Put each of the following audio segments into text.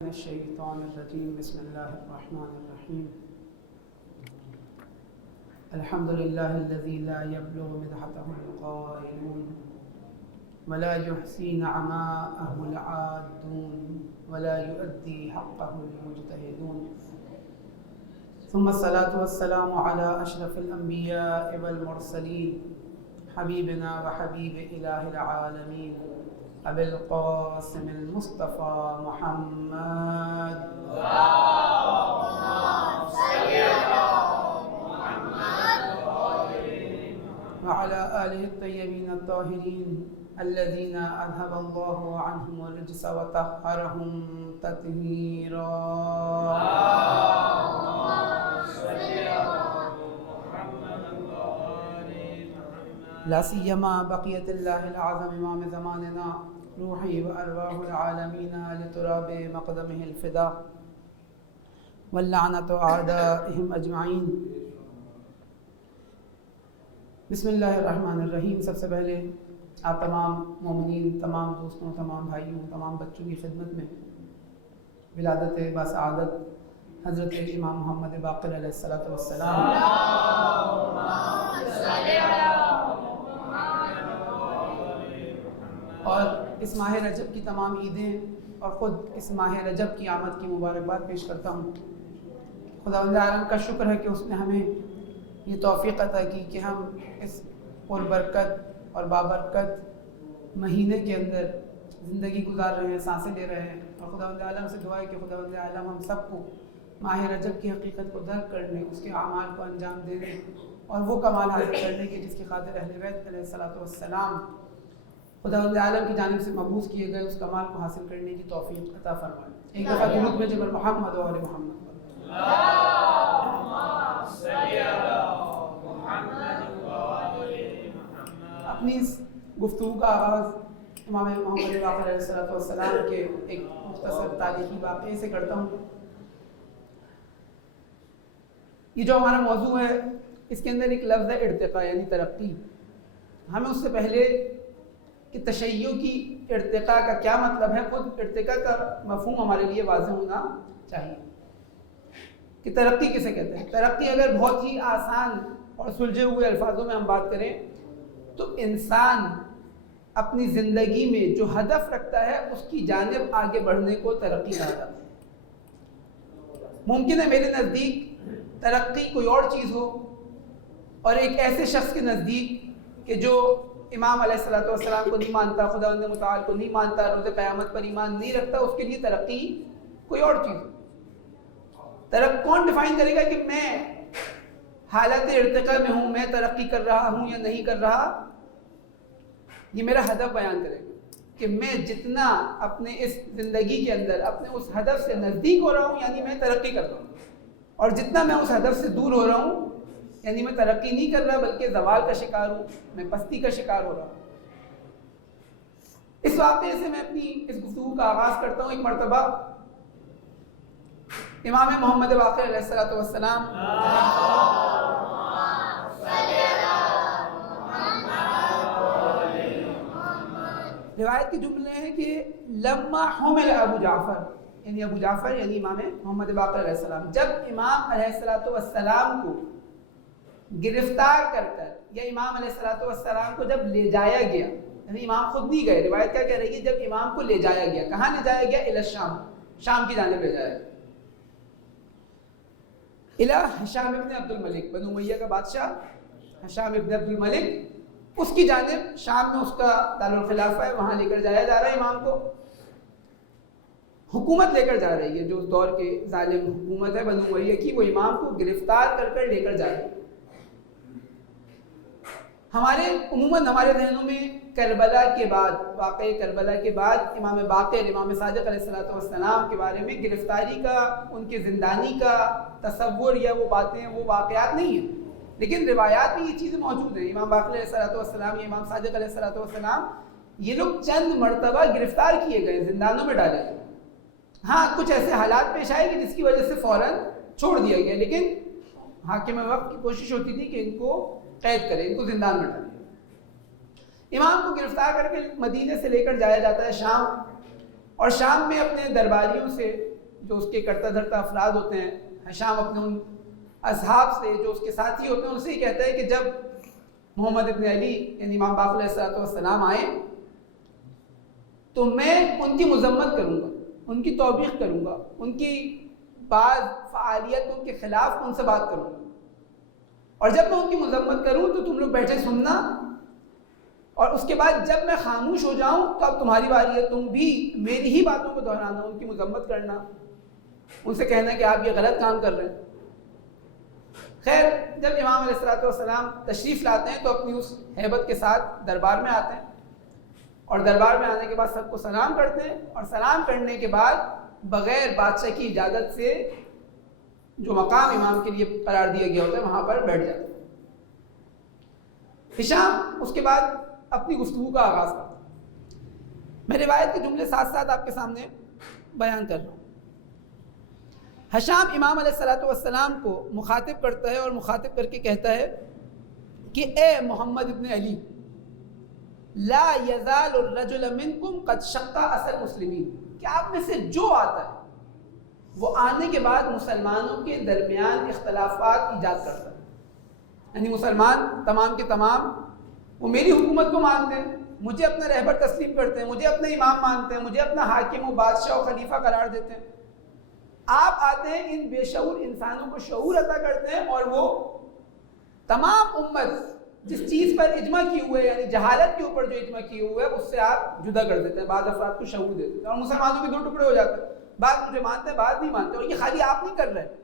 من الشيطان الرجيم بسم الله الرحمن الرحيم الحمد لله الذي لا يبلغ مدحته القائلون ولا يحصي نعماءه العادون ولا يؤدي حقه المجتهدون ثم الصلاة والسلام على أشرف الأنبياء والمرسلين حبيبنا وحبيب إله العالمين أبي القاسم المصطفى محمد وعلى آله الطيبين الطاهرين الذين أذهب الله عنهم الرجس وطهرهم تطهيرا لا سيما بقية الله الأعظم إمام زماننا روحي وأرواح العالمين لتراب مقدمه الفداء واللعنة أعدائهم أجمعين بسم اللہ الرحمن الرحیم۔ سب سے پہلے آپ تمام مومنین، تمام دوستوں، تمام بھائیوں، تمام بچوں کی خدمت میں ولادت باسعادت حضرت امام محمد باقر علیہ السلام اور اس ماہ رجب کی تمام عیدیں اور خود اس ماہ رجب کی آمد کی مبارکباد پیش کرتا ہوں۔ خداوند عالم کا شکر ہے کہ اس نے ہمیں یہ توفیق عطا کی کہ ہم اس پربرکت اور بابرکت مہینے کے اندر زندگی گزار رہے ہیں، سانسیں لے رہے ہیں، اور خداوند عالم سے دعا ہے کہ خداوند عالم ہم سب کو ماہ رجب کی حقیقت کو درک کرنے، اس کے اعمال کو انجام دینے اور وہ کمال حاصل کرنے کے جس کی خاطر اہل بیت علیہ السلام خداوند عالم کی جانب سے مبعوث کیے گئے اس کمال کو حاصل کرنے کی توفیق عطا فرمائے۔ ایک دفعہ درود میں جبر محمد و آل محمد۔ اپنی اس گفتگو کا آغاز امام محمد باقر علیہ السلام کے ایک مختصر تاریخی واقعے سے کرتا ہوں۔ یہ جو ہمارا موضوع ہے اس کے اندر ایک لفظ ہے ارتقاء، یعنی ترقی۔ ہمیں اس سے پہلے کہ تشیع کی ارتقاء کا کیا مطلب ہے، خود ارتقاء کا مفہوم ہمارے لیے واضح ہونا چاہیے کہ ترقی کسے کہتے ہیں۔ ترقی اگر بہت ہی آسان اور سلجھے ہوئے الفاظوں میں ہم بات کریں تو انسان اپنی زندگی میں جو ہدف رکھتا ہے اس کی جانب آگے بڑھنے کو ترقی کہا جاتا ہے۔ ممکن ہے میرے نزدیک ترقی کوئی اور چیز ہو، اور ایک ایسے شخص کے نزدیک کہ جو امام علیہ السلام کو نہیں مانتا، خداوند متعال کو نہیں مانتا، روز قیامت پر ایمان نہیں رکھتا، اس کے لیے ترقی کوئی اور چیز ہو۔ کون ڈیفائن کرے گا کہ میں حالت ارتقاء میں ہوں، میں ترقی کر رہا ہوں یا نہیں کر رہا؟ یہ میرا ہدف بیان کرے گا کہ میں جتنا اپنے اس زندگی کے اندر اپنے اس ہدف سے نزدیک ہو رہا ہوں یعنی میں ترقی کر رہا ہوں، اور جتنا میں اس ہدف سے دور ہو رہا ہوں یعنی میں ترقی نہیں کر رہا بلکہ زوال کا شکار ہوں، میں پستی کا شکار ہو رہا ہوں۔ اس واقعے سے میں اپنی اس گفتگو کا آغاز کرتا ہوں۔ ایک مرتبہ امام محمد باقر علیہ السلام روایت کے جملے ہیں کہ لما حمل ابو جعفر، یعنی ابو جعفر یعنی امام محمد باقر علیہ السلام، جب امام علیہ السلام کو گرفتار کر یا امام علیہ السلام کو جب لے جایا گیا، یعنی امام خود نہیں گئے، روایت کیا کہہ رہی ہے جب امام کو لے جایا گیا، کہاں لے جایا گیا؟ الی الشام، شام کی جانب لے جایا گیا، الی ہشام ابن عبد الملک، بنو امیہ کا بادشاہ ہشام ابن عبد الملک، اس کی جانب شام میں اس کا دارالخلافہ ہے، وہاں لے کر جایا جا رہا ہے امام کو۔ حکومت لے کر جا رہی ہے، جو اس دور کے ظالم حکومت ہے بنو امیہ کی، وہ امام کو گرفتار کر کر لے کر جا رہی ہے۔ عموماً ہمارے ذہنوں میں کربلا کے بعد، واقعہ کربلا کے بعد امام باقر، امام صادق علیہ السلام کے بارے میں گرفتاری کا، ان کے زندانی کا تصور یا وہ باتیں، وہ واقعات نہیں ہیں، لیکن روایات میں یہ چیزیں موجود ہیں۔ امام باقر علیہ السلام یا امام صادق علیہ السلام یہ لوگ چند مرتبہ گرفتار کیے گئے، زندانوں میں ڈالے گئے۔ ہاں کچھ ایسے حالات پیش آئے کہ جس کی وجہ سے فوراً چھوڑ دیا گیا، لیکن حاکم وقت کی کوشش ہوتی تھی کہ ان کو قید کرے، ان کو زندان میں ڈالے۔ امام کو گرفتار کر کے مدینے سے لے کر جایا جاتا ہے شام، اور شام میں اپنے درباریوں سے جو اس کے کرتا دھرتا افراد ہوتے ہیں، ہشام اپنے ان اصحاب سے جو اس کے ساتھی ہوتے ہیں ان سے یہ کہتا ہے کہ جب محمد ابن علی یعنی امام باقر علیہ السلام آئیں تو میں ان کی مذمت کروں گا، ان کی توبیخ کروں گا، ان کی بعض فعالیتوں کے خلاف ان سے بات کروں گا، اور جب میں ان کی مذمت کروں تو تم لوگ بیٹھے سننا، اور اس کے بعد جب میں خاموش ہو جاؤں تو اب تمہاری باری ہے، تم بھی میری ہی باتوں کو دہرانا، ان کی مذمت کرنا، ان سے کہنا کہ آپ یہ غلط کام کر رہے ہیں۔ خیر جب امام علیہ السلام تشریف لاتے ہیں تو اپنی اس ہیبت کے ساتھ دربار میں آتے ہیں، اور دربار میں آنے کے بعد سب کو سلام کرتے ہیں، اور سلام کرنے کے بعد بغیر بادشاہ کی اجازت سے جو مقام امام کے لیے قرار دیا گیا ہوتا ہے وہاں پر بیٹھ جاتے ہیں۔ ہشام اس کے بعد اپنی گفتگو کا آغاز کرتا ہے۔ میں روایت کے جملے ساتھ ساتھ آپ کے سامنے بیان کر رہا ہوں۔ ہشام امام علیہ السلام کو مخاطب کرتا ہے اور مخاطب کر کے کہتا ہے کہ اے محمد ابن علی، لا یزال الرجل منکم قد شق اثر مسلمین، کہ آپ میں سے جو آتا ہے وہ آنے کے بعد مسلمانوں کے درمیان اختلافات ایجاد کرتا ہے، یعنی مسلمان تمام کے تمام وہ میری حکومت کو مانتے ہیں، مجھے اپنا رہبر تسلیم کرتے ہیں، مجھے اپنا امام مانتے ہیں، مجھے اپنا حاکم و بادشاہ و خلیفہ قرار دیتے ہیں۔ آپ آتے ہیں ان بے شعور انسانوں کو شعور عطا کرتے ہیں، اور وہ تمام امت جس چیز پر اجماع کیے ہوئے یعنی جہالت کے اوپر جو اجماع کیے ہوئے اس سے آپ جدا کر دیتے ہیں، بعض افراد کو شعور دیتے ہیں، اور مسلمانوں کے دو ٹکڑے ہو جاتے ہیں، بعض مجھے مانتے ہیں بعض نہیں مانتے، اور یہ خالی آپ نہیں کر رہے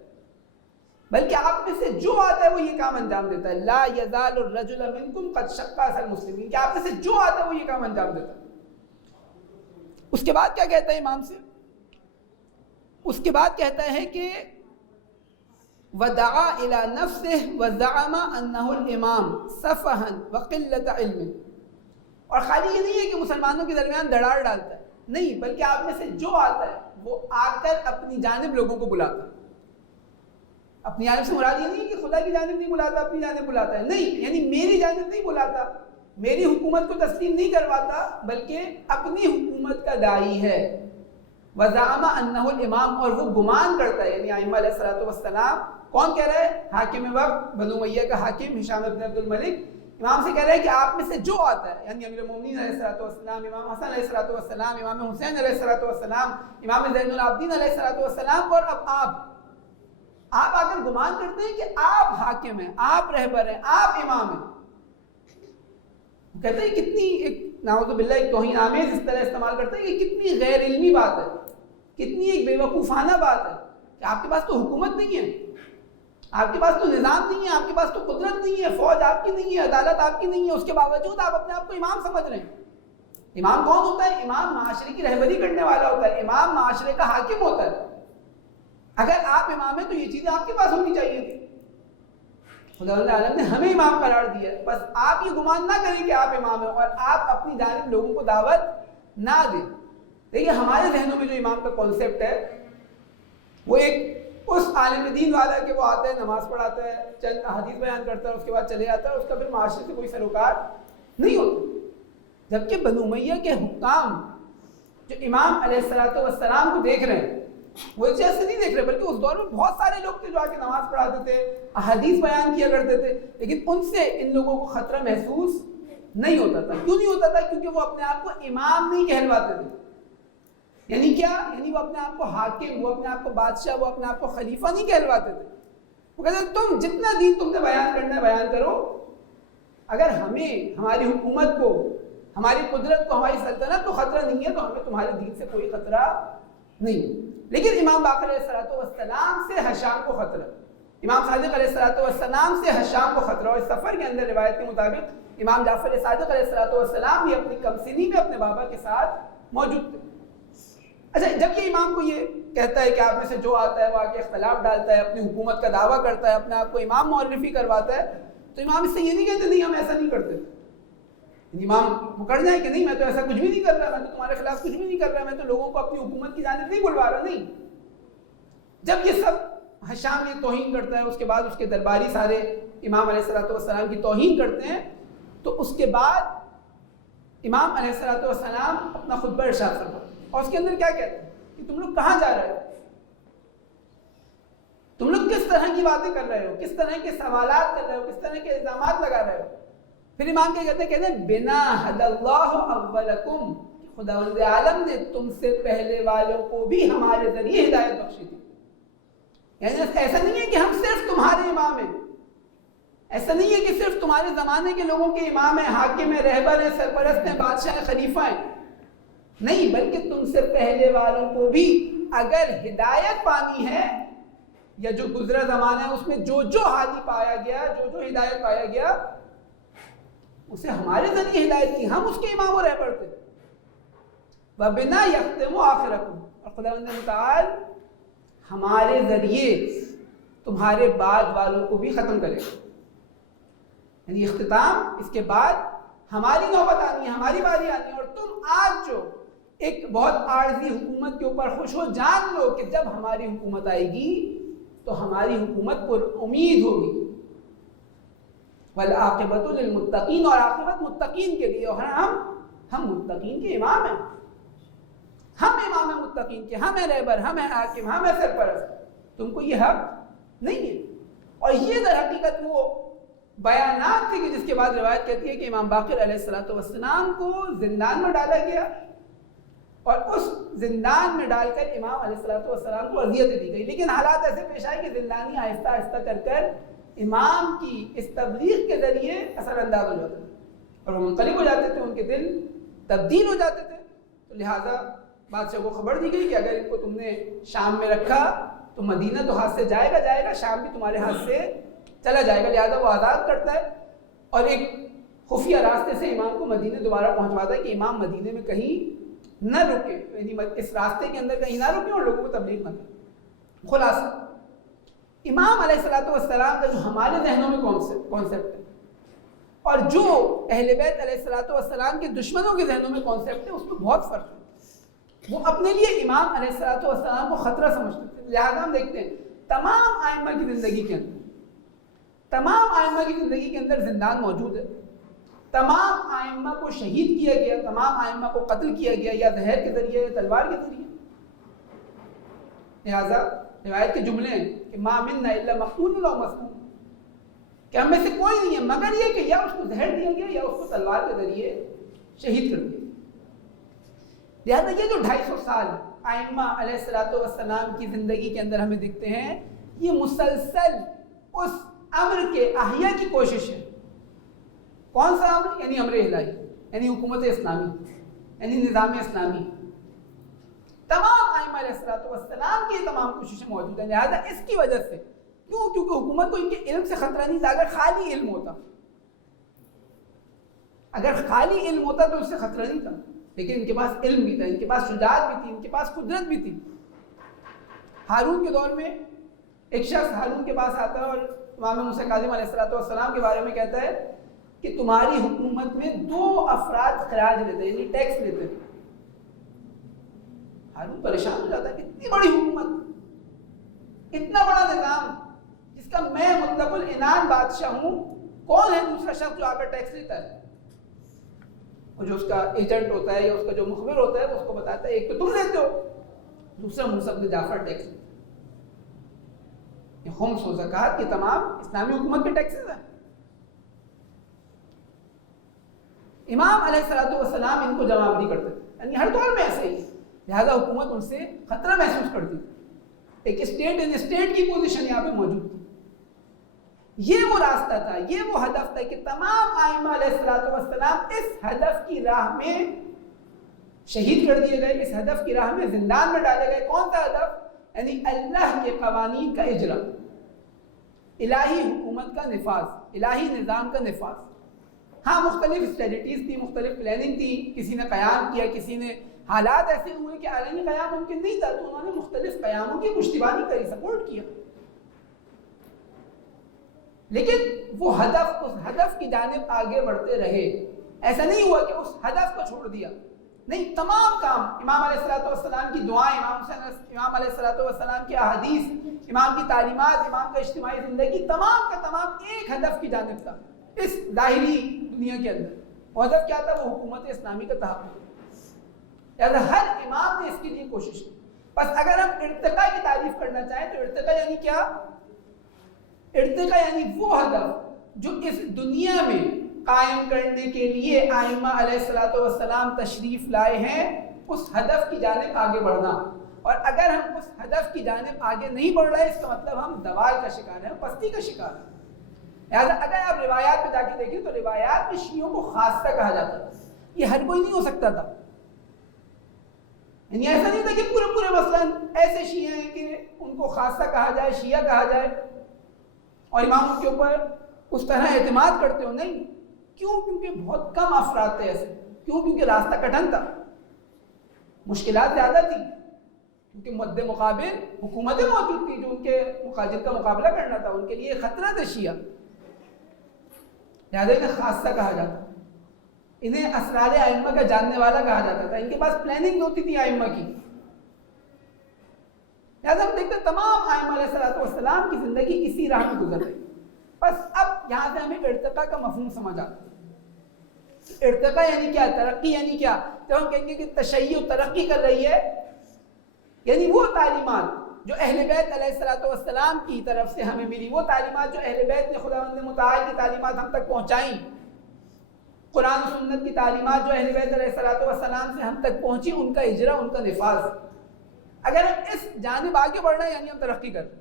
بلکہ آپ میں سے جو آتا ہے وہ یہ کام انجام دیتا ہے۔ لا یزال الرجل منکم قد شق اثر المسلمین، کہ آپ میں سے جو آتا ہے وہ یہ کام انجام دیتا ہے۔ اس کے بعد کیا کہتا ہے امام سے؟ اس کے بعد کہتا ہے کہ وَدَعَا إِلَى نَفْسِهِ وَزَعَمَ أَنَّهُ الْإِمَامُ سَفَهًا وَقِلَّةَ عِلْمٍ، اور خالی یہ نہیں ہے کہ مسلمانوں کے درمیان دراڑ ڈالتا ہے، نہیں بلکہ آپ میں سے جو آتا ہے وہ آ کر اپنی جانب لوگوں کو بلاتا ہے۔ اپنی جانب سے مراد یہ نہیں ہے کہ خدا کی جانب نہیں بلاتا، اپنی جانب بلاتا ہے، نہیں، یعنی میری جانب نہیں بلاتا، میری حکومت کو تسلیم نہیں کرواتا، بلکہ اپنی حکومت کا داعی ہے۔ وَزَعَمَ أَنَّهُ الْإِمَامُ، اور وہ گمان کرتا ہے، یعنی ائمہ علیہ السلام کون کہہ رہا ہے؟ حاکم وقت بنو امیہ کا حاکم ہشام بن عبد الملک امام سے کہہ رہا ہے کہ آپ میں سے جو آتا ہے، یعنی امیر المومنین علیہ السلام، امام حسن علیہ السلام، امام حسین علیہ السلام، امام زین العابدین علیہ السلام، اور اب آپ آ کر گمان کرتے ہیں کہ آپ حاکم ہیں، آپ رہبر ہیں، آپ امام ہیں۔ کہتے ہیں کتنی ایک نعوذ باللہ ایک توہین آمیز اس طرح استعمال کرتے ہیں کہ کتنی غیر علمی بات ہے، کتنی ایک بے وقوفانہ بات ہے کہ آپ کے پاس تو حکومت نہیں ہے، آپ کے پاس تو نظام نہیں ہے، آپ کے پاس تو قدرت نہیں ہے، فوج آپ کی نہیں ہے، عدالت آپ کی نہیں ہے، اس کے باوجود آپ اپنے آپ کو امام سمجھ رہے ہیں۔ امام کون ہوتا ہے؟ امام معاشرے کی رہبری کرنے والا ہوتا ہے، امام معاشرے کا حاکم ہوتا ہے۔ اگر آپ امام ہیں تو یہ چیزیں آپ کے پاس ہونی چاہیے تھی۔ خدا عالم نے ہمیں امام قرار دیا ہے، بس آپ یہ گمان نہ کریں کہ آپ امام ہیں اور آپ اپنی جانب لوگوں کو دعوت نہ دیں۔ دیکھیے ہمارے ذہنوں میں جو امام کا کانسیپٹ ہے وہ ایک اس عالم دین والا کہ وہ آتا ہے، نماز پڑھاتا ہے، چند احادیث بیان کرتا ہے، اس کے بعد چلے جاتا ہے، اس کا پھر معاشرے سے کوئی سروکار نہیں ہوتا۔ جبکہ بنو امیہ کے حکام جو امام علیہ السلام کو دیکھ رہے ہیں وہ اس جیسے نہیں دیکھ رہے، بلکہ اس دور میں بہت سارے لوگ تھے جو آ کے نماز پڑھاتے تھے، احادیث بیان کیا کرتے تھے، لیکن ان سے ان لوگوں کو خطرہ محسوس نہیں ہوتا تھا۔ کیوں نہیں ہوتا تھا؟ کیونکہ وہ اپنے آپ کو امام نہیں کہلواتے تھے۔ یعنی کیا؟ یعنی وہ اپنے آپ کو حاکم، وہ اپنے آپ کو بادشاہ، وہ اپنے آپ کو خلیفہ نہیں کہلواتے تھے۔ وہ کہتے ہیں تم جتنا دین تم نے بیان کرنا ہے بیان کرو، اگر ہمیں ہماری حکومت کو، ہماری قدرت کو، ہماری سلطنت کو خطرہ نہیں ہے تو ہمیں تمہارے دین سے کوئی خطرہ نہیں۔ لیکن امام باقر علیہ السلام سے ہشام کو خطرہ، امام صادق علیہ السلام سے ہشام کو خطرہ، اور اس سفر کے اندر روایت کے مطابق امام جعفر صادق علیہ السلام بھی اپنی کمسنی میں اپنے بابا کے ساتھ موجود تھے۔ اچھا، جب یہ امام کو یہ کہتا ہے کہ آپ میں سے جو آتا ہے وہ آ کے اختلاف ڈالتا ہے، اپنی حکومت کا دعویٰ کرتا ہے، اپنے آپ کو امام معرفی کرواتا ہے، تو امام اس سے یہ نہیں کہتے نہیں ہم ایسا نہیں کرتے۔ امام مکر جائیں کہ نہیں میں تو ایسا کچھ بھی نہیں کر رہا، میں تو تمہارے خلاف کچھ بھی نہیں کر رہا، میں تو لوگوں کو اپنی حکومت کی جانب نہیں بلوا رہا۔ نہیں، جب یہ سب ہشام یہ توہین کرتا ہے، اس کے بعد اس کے درباری سارے امام علیہ السلام کی توہین کرتے ہیں، تو اس کے بعد امام علیہ السلام اپنا خطبہ ارشاد فرماتے ہیں۔ اور اس کے اندر کیا کہتے ہیں کہ تم لوگ کہاں جا رہے ہو، تم لوگ کس طرح کی باتیں کر رہے ہو، کس طرح کے سوالات کر رہے ہو، کس طرح کے الزامات لگا رہے ہو. پھر امام کیا کہتے ہیں بنا ہدی اللہ اولکم، خداوند عالم نے تم سے پہلے والوں کو بھی ہمارے ذریعے ہدایت بخشی تھی. یعنی ایسا نہیں ہے کہ ہم صرف تمہارے امام ہیں، ایسا نہیں ہے کہ صرف تمہارے زمانے کے لوگوں کے امام ہیں، حاکم ہیں، رہبر ہیں، سرپرست ہیں، بادشاہ ہیں، خلیفہ ہیں. نہیں، بلکہ تم سے پہلے والوں کو بھی اگر ہدایت پانی ہے یا جو گزرا زمانہ ہے اس میں جو جو ہادی پایا گیا، جو جو ہدایت پایا گیا، اسے ہمارے ذریعے ہدایت کی، ہم اس کے امام و رہبر تھے. وَبِنَا يَخْتِمُ آخِرَكُمْ، اور خداوند متعال ہمارے ذریعے تمہارے بعد والوں کو بھی ختم کرے گا. یعنی اختتام، اس کے بعد ہماری نوبت آنی ہے، ہماری باری آنی ہے. اور تم آج جو ایک بہت عارضی حکومت کے اوپر خوش ہو، جان لو کہ جب ہماری حکومت آئے گی تو ہماری حکومت پر امید ہوگی. والعاقبۃ للمتقین، اور عاقبت متقین کے لیے. اور ہم متقین کے امام ہیں، ہم امام ہیں متقین کے، ہم ہیں رہبر، ہم ہیں حاکم، ہم ہیں سرپرست. تم کو یہ حق نہیں ہے. اور یہ در حقیقت وہ بیانات تھے کہ جس کے بعد روایت کہتی ہے کہ امام باقر علیہ السلام کو زندان میں ڈالا گیا، اور اس زندان میں ڈال کر امام علیہ السلام کو اذیتیں دی گئی. لیکن حالات ایسے پیش آئے کہ زندانی آہستہ آہستہ کر کر امام کی اس تبلیغ کے ذریعے اثر انداز ہو جاتے تھے اور وہ منقلب ہو جاتے تھے، ان کے دل تبدیل ہو جاتے تھے. تو لہٰذا بادشاہ کو خبر دی گئی کہ اگر ان کو تم نے شام میں رکھا تو مدینہ تو ہاتھ سے جائے گا، شام بھی تمہارے ہاتھ سے چلا جائے گا. لہٰذا وہ آزاد کرتا ہے اور ایک خفیہ راستے سے امام کو مدینہ دوبارہ پہنچواتا ہے کہ امام مدینہ میں کہیں نہ رکے، یعنی اس راستے کے اندر کہیں نہ رکے اور لوگوں کو تبلیغ نہ کرے. خلاصہ امام علیہ السلام کا جو ہمارے ذہنوں میں کانسیپٹ ہے اور جو اہل بیت علیہ السلام کے دشمنوں کے ذہنوں میں کانسیپٹ ہے، اس میں بہت فرق ہے. وہ اپنے لیے امام علیہ السلام کو خطرہ سمجھتے تھے. لہٰذا ہم دیکھتے ہیں تمام ائمہ کی زندگی کے اندر زندان موجود ہے. تمام ائمہ کو شہید کیا گیا، تمام ائمہ کو قتل کیا گیا، یا زہر کے ذریعے یا تلوار کے ذریعے. لہٰذا روایت کے جملے ہیں کہ ما منا الا مقتول او مسموم، کہ ہم میں سے کوئی نہیں ہے مگر یہ کہ یا اس کو زہر دیا گیا یا اس کو تلوار کے ذریعے شہید کر دیا. لہٰذا یہ جو 250 سال ائمہ علیہ السلام کی زندگی کے اندر ہمیں دکھتے ہیں، یہ مسلسل اس امر کے احیاء کی کوشش ہے. کون سا امر؟ یعنی امر الہی، یعنی حکومت اسلامی، یعنی نظام اسلامی. تمام ائمہ علیہ السلام کی تمام کوششیں موجود ہیں. لہٰذا اس کی وجہ سے کیونکہ حکومت کو ان کے علم سے خطرہ نہیں تھا. اگر خالی علم ہوتا تو اس سے خطرہ نہیں تھا، لیکن ان کے پاس علم بھی تھا، ان کے پاس شجاعت بھی تھی، ان کے پاس قدرت بھی تھی. ہارون کے دور میں ایک شخص ہارون کے پاس آتا ہے اور امام موسیٰ کاظم علیہ السلام کے بارے میں کہتا ہے کہ تمہاری حکومت میں 2 افراد خراج لیتے ہیں، یعنی ٹیکس لیتے ہیں. ہارون پریشان ہو جاتا ہے کہ اتنی بڑی حکومت، اتنا بڑا نظام جس کا میں مطلق العنان بادشاہ ہوں، کون ہے دوسرا شخص جو آ کر ٹیکس لیتا ہے؟ اور جو اس کا ایجنٹ ہوتا ہے یا اس کا جو مخبر ہوتا ہے وہ اس کو بتاتا ہے ایک تو تم لیتے ہو، دوسرا موسیٰ بن جعفر ٹیکس لیتا ہے. یہ خمس و زکوٰۃ یہ تمام اسلامی حکومت کے ٹیکسز ہیں. امام علیہ السلام ان کو جمع نہیں کرتے تھے، یعنی ہر دور میں ایسے ہی. لہٰذا حکومت ان سے خطرہ محسوس کرتی تھی. ایک اسٹیٹ کی پوزیشن یہاں پہ موجود تھی. یہ وہ راستہ تھا، یہ وہ ہدف تھا کہ تمام ائمہ علیہ السلام اس ہدف کی راہ میں شہید کر دیے گئے، اس ہدف کی راہ میں زندان میں ڈالے گئے. کون سا ہدف؟ یعنی اللہ کے قوانین کا اجرا، الہی حکومت کا نفاذ، الہی نظام کا نفاذ. ہاں مختلف اسٹریٹجیز تھی، مختلف پلاننگ تھی، کسی نے قیام کیا، کسی نے حالات ایسے ہوئے کہ عالمی قیام ممکن نہیں تھا تو انہوں نے مختلف قیاموں کی پشتیبانی کری، سپورٹ کیا. لیکن وہ ہدف، اس ہدف کی جانب آگے بڑھتے رہے. ایسا نہیں ہوا کہ اس ہدف کو چھوڑ دیا، نہیں. تمام کام امام علیہ السلام کی دعائیں، امام علیہ السلام کی احادیث، امام کی تعلیمات، امام کا اجتماعی زندگی، تمام کا تمام ایک ہدف کی جانب تھا اس ظاہری دنیا کے اندر. وہ ہدف کیا تھا؟ وہ حکومت اسلامی کا تحفظ. لہٰذا ہر امام نے اس کے لیے کوشش کی. بس اگر ہم ارتقاء کی تعریف کرنا چاہیں تو ارتقاء یعنی کیا؟ ارتقاء یعنی وہ ہدف جو اس دنیا میں قائم کرنے کے لیے ائمہ علیہ الصلوۃ والسلام تشریف لائے ہیں، اس ہدف کی جانب آگے بڑھنا. اور اگر ہم اس ہدف کی جانب آگے نہیں بڑھ رہے اس کا مطلب ہم زوال کا شکار ہیں، پستی کا شکار ہیں. لہٰذا اگر آپ روایات میں جا کے دیکھیں تو روایات میں شیعوں کو خاصہ کہا جاتا تھا. یہ ہر کوئی نہیں ہو سکتا تھا. یعنی ایسا نہیں تھا کہ پورے مثلاً ایسے شیعہ ہیں کہ ان کو خاصہ کہا جائے، شیعہ کہا جائے اور امام کے اوپر اس طرح اعتماد کرتے ہو. نہیں. کیوں؟ کیونکہ بہت کم افراد تھے ایسے. کیوں؟ کیونکہ راستہ کٹھن تھا، مشکلات زیادہ تھی، کیونکہ مد مقابل حکومتیں موجود تھیں جو ان کے جن کا مقابلہ کرنا تھا، ان کے لیے خطرہ تھا شیعہ. لہٰذا انہیں خاصہ کہا جاتا، انہیں اسرار ائمہ کا جاننے والا کہا جاتا تھا. ان کے پاس پلاننگ ہوتی تھی ائمہ کی. لہٰذا ہم دیکھتے تمام ائمہ علیہ الصلوۃ والسلام کی زندگی اسی راہ میں گزر رہی. بس اب یہاں سے ہمیں ارتقاء کا مفہوم سمجھ آتا ہے. ارتقاء یعنی کیا؟ ترقی یعنی کیا؟ جب ہم کہیں گے کہ تشیع ترقی کر رہی ہے، یعنی وہ تعلیمات جو اہل بیت علیہ الصلوۃ والسلام کی طرف سے ہمیں ملی، وہ تعلیمات جو اہل بیت نے خداوند متعال کی تعلیمات ہم تک پہنچائیں، قرآن و سنت کی تعلیمات جو اہل بیت علیہ الصلوۃ والسلام سے ہم تک پہنچی، ان کا اجرا، ان کا نفاذ. اگر ہم اس جانب آگے بڑھ رہے ہیں یعنی ہم ترقی کر رہے ہیں.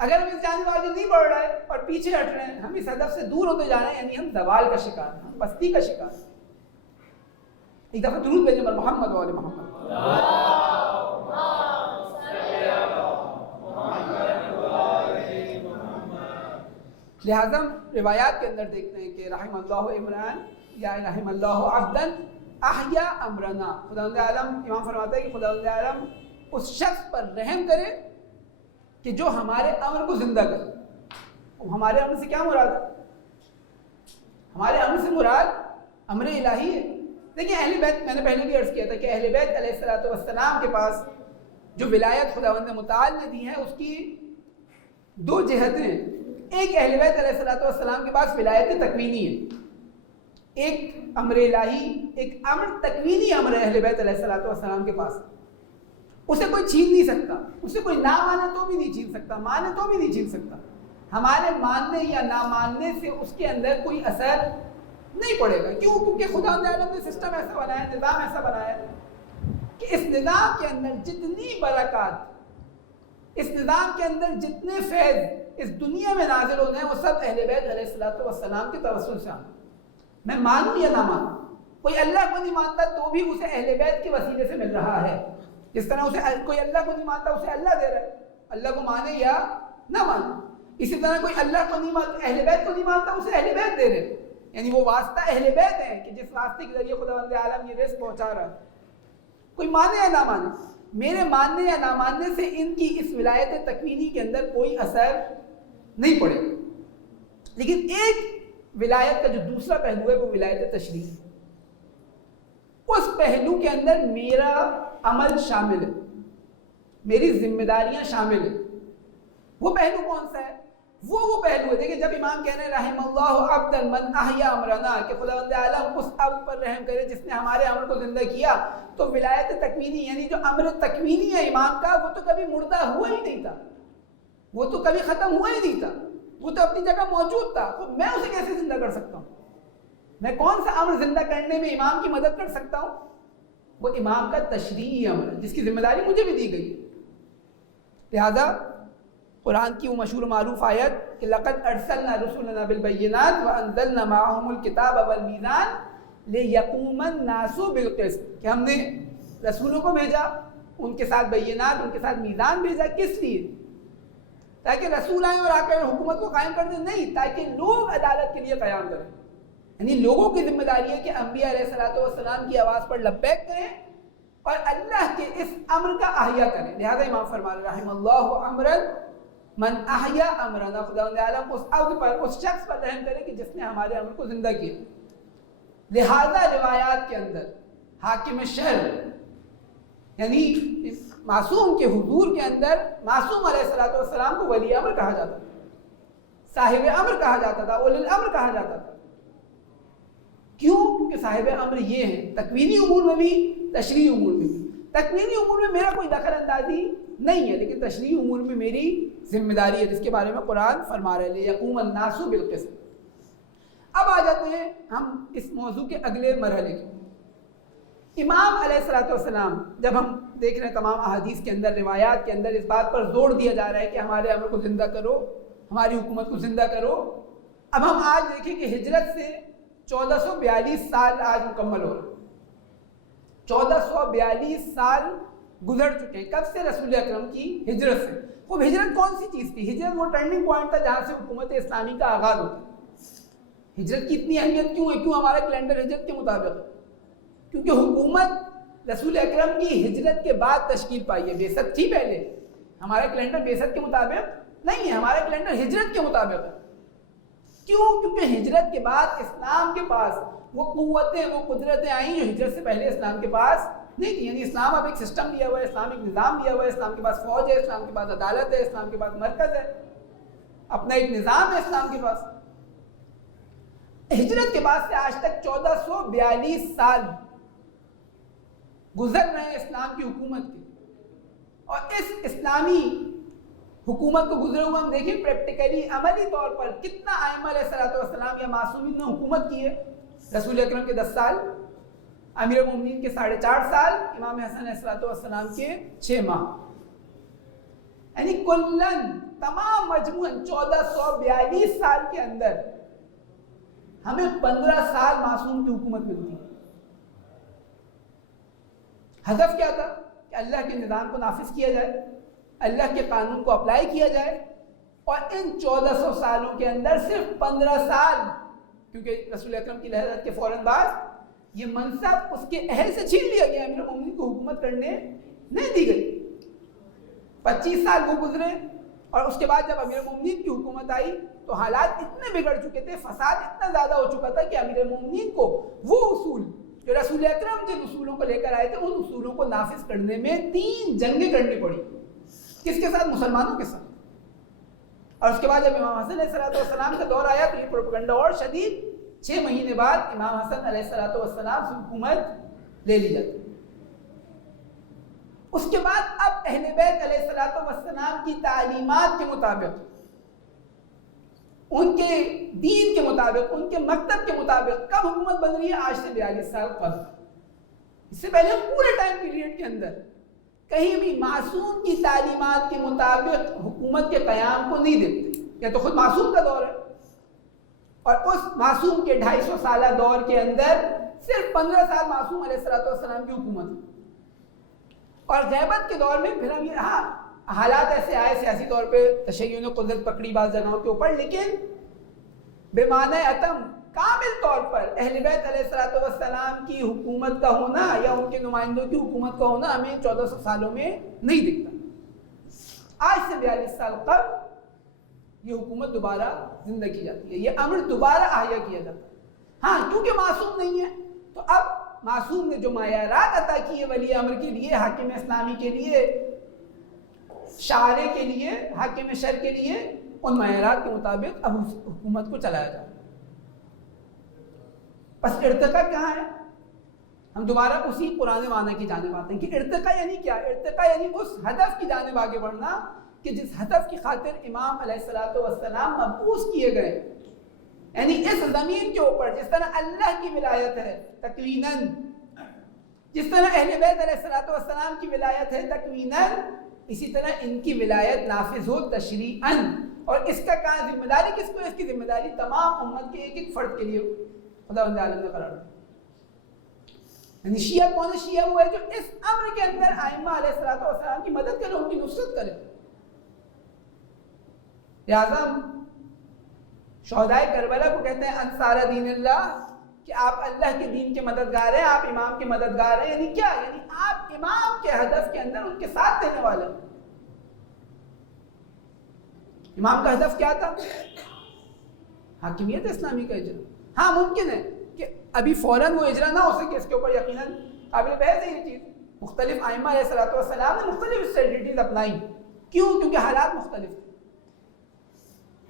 اگر ہم اس جانب آگے نہیں بڑھ رہے اور پیچھے ہٹ رہے ہیں، ہم اس ہدف سے دور ہوتے جا رہے ہیں، یعنی ہم زوال کا شکار ہیں، ہم پستی کا شکار ہیں. ایک دفعہ درود بھیجیں بر محمد و آل محمد. لہذا روایات کے اندر دیکھتے ہیں کہ رحم اللہ عمران یا رحم اللہ عبدن احیا امرنا. خداوند عالم امام فرماتا ہے کہ خداوند عالم اس شخص پر رحم کرے کہ جو ہمارے امر کو زندہ کرے. ہمارے امر سے کیا مراد ہے؟ ہمارے امر سے مراد امر الہی ہے. دیکھیں اہل بیت، میں نے پہلے بھی عرض کیا تھا کہ اہل بیت علیہ الصلوۃ والسلام کے پاس جو ولایت خداوند متعال نے دی ہے اس کی دو جہتیں. ایک اہل بیت علیہ الصلوۃ والسلام کے پاس ولایت تکوینی ہے، ایک امر الہی، ایک امر تکوینی امر اہل بیت علیہ الصلوۃ والسلام کے پاس. اسے کوئی چھین نہیں سکتا، اسے کوئی نہ مانے تو بھی نہیں چھین سکتا، مانے تو بھی نہیں چھین سکتا. ہمارے ماننے یا نہ ماننے سے اس کے اندر کوئی اثر نہیں پڑے گا. کیوں؟ کیونکہ خدا تعالیٰ نے سسٹم ایسا بنایا، نظام ایسا بنایا کہ اس نظام کے اندر جتنی برکات، اس نظام کے اندر جتنے فیض اس دنیا میں نازل ہونے ہیں وہ سب اہل بیت علیہ الصلوۃ والسلام کے توسل سے آنے. میں مانوں یا نہ مانوں، کوئی اللہ کو نہیں مانتا تو بھی اسے اہل بیت کے وسیلے سے مل رہا ہے. جس طرح اسے کوئی اللہ کو نہیں مانتا اسے اللہ دے رہا ہے، اللہ کو مانے یا نہ مانے. اسی طرح کوئی اللہ کو نہیں مانتا، اہل بیت کو نہیں مانتا، اسے اہل بیت دے رہے. یعنی وہ واسطہ اہل بیت ہے کہ جس واسطے کے ذریعے خداوند عالم یہ رزق پہنچا رہا ہے. کوئی مانے یا نہ مانے، میرے ماننے یا نہ ماننے سے ان کی اس ولایت تکوینی کے اندر کوئی اثر نہیں پڑے. لیکن ایک ولایت کا جو دوسرا پہلو ہے وہ ولایت تشریع. اس پہلو کے اندر میرا عمل شامل ہے، میری ذمہ داریاں شامل ہیں. وہ پہلو کون سا ہے؟ وہ پہلو ہے. دیکھیں جب امام کہہ رہے ہیں رحم اللہ عبدا من احیا امرنا، کہ خداوند عالم اس عبد پر رحم کرے جس نے ہمارے امر کو زندہ کیا، تو ولایت تکوینی یعنی جو امر تکوینی ہے امام کا، وہ تو کبھی مردہ ہوا ہی نہیں تھا، وہ تو کبھی ختم ہوا ہی نہیں تھا، وہ تو اپنی جگہ موجود تھا. تو میں اسے کیسے زندہ کر سکتا ہوں؟ میں کون سا امر زندہ کرنے میں امام کی مدد کر سکتا ہوں؟ وہ امام کا تشریعی امر ہے جس کی ذمہ داری مجھے بھی دی گئی. لہذا قرآن کی وہ مشہور معروف آیت کہ لقد ارسلنا رسلنا بالبینات وانزلنا معهم الکتاب والمیزان لیقوم الناس بالقسط، کہ ہم نے رسولوں کو بھیجا، ان کے ساتھ بینات، ان کے ساتھ میزان بھیجا. کس لیے؟ تاکہ رسول آئیں اور آ کر حکومت کو قائم کر دیں؟ نہیں، تاکہ لوگ عدالت کے لیے قیام کریں. یعنی لوگوں کی ذمہ داری ہے کہ انبیاء علیہ الصلوۃ والسلام کی آواز پر لبیک کریں اور اللہ کے اس امر کا احیا کریں. لہذا امام فرما رہے رحم اللہ امرا من احیا امرنا، خداوند عالم اس عبد پر، اس شخص پر رحم کرے کہ جس نے ہمارے امر کو زندہ کیا. لہذا روایات کے اندر حاکم شہر یعنی معصوم کے حضور کے اندر معصوم علیہ الصلوۃ والسلام کو ولی امر کہا جاتا تھا، صاحب امر کہا جاتا تھا، اولی الامر کہا جاتا تھا. کیوں؟ کیونکہ صاحب امر یہ ہیں، تکوینی امور میں بھی تشریعی امور میں بھی۔ تکوینی امور میں میرا کوئی دخل اندازی نہیں ہے، لیکن تشریعی امور میں میری ذمہ داری ہے، جس کے بارے میں قرآن فرما رہے ہیں یقوم الناس بالقسط۔ اب آ جاتے ہیں ہم اس موضوع کے اگلے مرحلے کی۔ امام علیہ الصلوۃ والسلام، جب ہم دیکھ رہے ہیں تمام احادیث کے اندر، روایات کے اندر اس بات پر زور دیا جا رہا ہے کہ ہمارے امر کو زندہ کرو، ہماری حکومت کو زندہ کرو۔ اب ہم آج دیکھیں کہ ہجرت سے 1442 سال آج مکمل ہو رہا ہے، 1442 سال گزر چکے ہیں کب سے؟ رسول اکرم کی ہجرت سے۔ وہ ہجرت کون سی چیز تھی؟ ہجرت وہ ٹرننگ پوائنٹ تھا جہاں سے حکومت اسلامی کا آغاز ہوتا ہے۔ ہجرت کی اتنی اہمیت کیوں ہے؟ کیوں ہمارا کیلنڈر ہجرت کے مطابق ہے؟ کیونکہ حکومت رسول اکرم کی ہجرت کے بعد تشکیل پائی ہے، بعثت تھی پہلے۔ ہمارا کیلنڈر بعثت کے مطابق نہیں ہے، ہمارا کیلنڈر ہجرت کے مطابق ہے۔ کیوں؟ کیونکہ ہجرت کے بعد اسلام کے پاس وہ قوتیں، وہ قدرتیں آئیں جو ہجرت سے پہلے اسلام کے پاس نہیں تھی۔ یعنی اسلام اب ایک سسٹم لیا ہوا ہے، اسلام ایک نظام لیا ہوا ہے، اسلام کے پاس فوج ہے، اسلام کے پاس عدالت ہے، اسلام کے پاس مرکز ہے، اپنا ایک نظام ہے اسلام کے پاس۔ ہجرت کے بعد سے آج تک 1442 سال گزر رہے ہیں اسلام کی حکومت کے، اور اس اسلامی حکومت کو گزرے ہوئے ہم دیکھیں پریکٹیکلی عملی طور پر کتنا ائمہ علیہ الصلوۃ والسلام یا معصومین نے حکومت کی ہے۔ رسول اکرم کے 10 سال، امیر المومنین کے 4.5 سال، امام حسن علیہ الصلوۃ والسلام کے 6 ماہ، یعنی کلن تمام مجموعاً 1442 سال کے اندر ہمیں 15 سال معصوم کی حکومت ملتی ہے۔ ہدف کیا تھا؟ کہ اللہ کے نظام کو نافذ کیا جائے، اللہ کے قانون کو اپلائی کیا جائے، اور ان 1400 سالوں کے اندر صرف 15 سال، کیونکہ رسول اکرم کی لہرت کے فوراً بعد یہ منصب اس کے اہل سے چھین لیا گیا، امیر المومنین کو حکومت کرنے نہیں دی گئی۔ 25 سال وہ گزرے، اور اس کے بعد جب امیر المومنین کی حکومت آئی تو حالات اتنے بگڑ چکے تھے، فساد اتنا زیادہ ہو چکا تھا کہ امیر المومنین کو وہ اصول جو رسول اکرم جن اصولوں کو لے کر آئے تھے، ان اصولوں کو نافذ کرنے میں 3 جنگیں کرنی پڑی۔ کس کے ساتھ؟ مسلمانوں کے ساتھ۔ اور اس کے بعد جب امام حسن علیہ السلام کا دور آیا تو یہ پروپیگنڈا اور شدید، 6 مہینے بعد امام حسن علیہ السلام سے حکومت لے لی جاتی۔ اس کے بعد اب اہل بیت علیہ السلام کی تعلیمات کے مطابق، ان کے دین کے مطابق، ان کے مکتب کے مطابق کب حکومت بن رہی ہے؟ آج سے 42 سال قبل۔ اس سے پہلے پورے ٹائم پیریڈ کے اندر کہیں بھی معصوم کی تعلیمات کے مطابق حکومت کے قیام کو نہیں دیکھتے۔ یا تو خود معصوم کا دور ہے، اور اس معصوم کے 250 سالہ دور کے اندر صرف 15 سال معصوم علیہ السلام کی حکومت ہے۔ اور غیبت کے دور میں پھر ہم یہ حالات ایسے آئے سیاسی طور پہ، تشیع نے قدرت پکڑی بعض جگہوں کے اوپر، لیکن بے معنی اتم کامل طور پر اہل بیت علیہ السلام کی حکومت کا ہونا یا ان کے نمائندوں کی حکومت کا ہونا ہمیں 1400 سالوں میں نہیں دکھتا۔ آج سے 42 سال قبل یہ حکومت دوبارہ زندہ کی جاتی ہے، یہ امر دوبارہ احیا کیا جاتا ہے۔ ہاں، کیونکہ معصوم نہیں ہے تو اب معصوم نے جو معیارات عطا کیے ولی امر کے لیے، حاکم اسلامی کے لیے، شارع کے لیے، حاکم شر کے لیے، ان معیارات کے مطابق اب حکومت کو چلایا جائے۔ بس ارتقا کہاں ہے؟ ہم دوبارہ اسی پرانے معنی کی جانب آتے ہیں کہ ارتقا یعنی کیا؟ ارتقا یعنی اس ہدف کی جانب آگے بڑھنا کہ جس ہدف کی خاطر امام علیہ السلام مبعوث کیے گئے، یعنی اس زمین کے اوپر جس طرح اللہ کی ولایت ہے تکویناً، جس طرح اہل بیت علیہ السلام کی ولایت ہے تکویناً، اسی طرح ان کی ولایت نافذ ہو تشریعاً۔ اور اس کا کہاں ذمہ داری کس کو؟ اس کی ذمہ داری تمام امت کے ایک ایک فرد کے لیے خداوند عالم نے قرار دی۔ یعنی شیعہ کون ہے؟ شیعہ وہ ہے جو اس امر کے اندر ائمہ علیہ السلام کی مدد کرے، ان کی نصرت کرے۔ لہٰذا شہدائے کربلا کو کہتے ہیں انصار دین اللہ، کہ آپ اللہ کے دین کے مددگار ہیں، آپ امام کے مددگار ہیں۔ یعنی کیا؟ یعنی آپ امام کے ہدف کے اندر ان کے ساتھ دینے والے ہیں۔ امام کا ہدف کیا تھا؟ حاکمیت اسلامی کا اجرا۔ ہاں، ممکن ہے کہ ابھی فوراً وہ اجرا نہ ہو سکے، اس کے اوپر یقیناً قابل بحث ہے یہ چیز۔ مختلف ائمہ علیہ السلام نے مختلف اسٹریٹجیز اپنائی۔ کیوں؟ کیونکہ حالات مختلف تھے،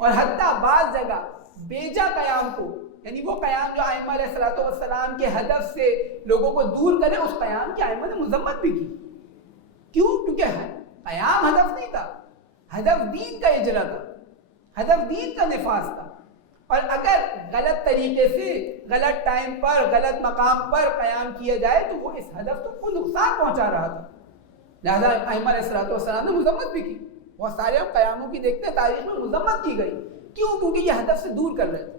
اور حتیٰ بعض جگہ بیجا قیام کو، یعنی وہ قیام جو ائمہ علیہ الصلوۃ والسلام کے ہدف سے لوگوں کو دور کرے، اس قیام کی ائمہ نے مذمت بھی کی. کیوں؟ کیونکہ قیام ہدف نہیں تھا، ہدف دین کا اجرا تھا، ہدف دین کا نفاذ تھا. اور اگر غلط طریقے سے، غلط ٹائم پر، غلط مقام پر قیام کیا جائے تو وہ اس ہدف کو نقصان پہنچا رہا تھا. لہٰذا ائمہ علیہ الصلوۃ والسلام نے مذمت بھی کی. بہت سارے ہم قیاموں کی دیکھتے ہیں تاریخ میں مذمت کی گئی. کیوں؟ کیونکہ یہ ہدف سے دور کر رہے تھے.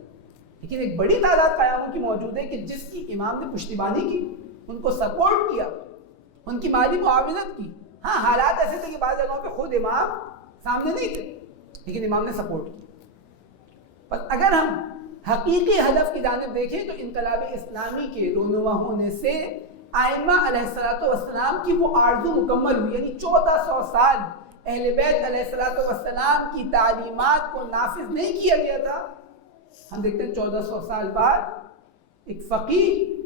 لیکن ایک بڑی تعداد قیاموں کی موجود ہے کہ جس کی امام نے پشتیبانی کی، ان کو سپورٹ کیا، ان کی مالی معاونت کی. ہاں حالات ایسے تھے کہ بعض جگہوں پہ خود امام سامنے نہیں تھے، لیکن امام نے سپورٹ کی. بس اگر ہم حقیقی ہدف کی جانب دیکھیں تو انقلاب اسلامی کے رونما ہونے سے ائمہ علیہ الصلوۃ والسلام کی وہ آرزو مکمل ہوئی. یعنی 1400 سال اہل بیت علیہ الصلوۃ والسلام کی تعلیمات کو نافذ نہیں کیا گیا تھا. ہم دیکھتے ہیں 1400 سال بعد ایک فقیہ،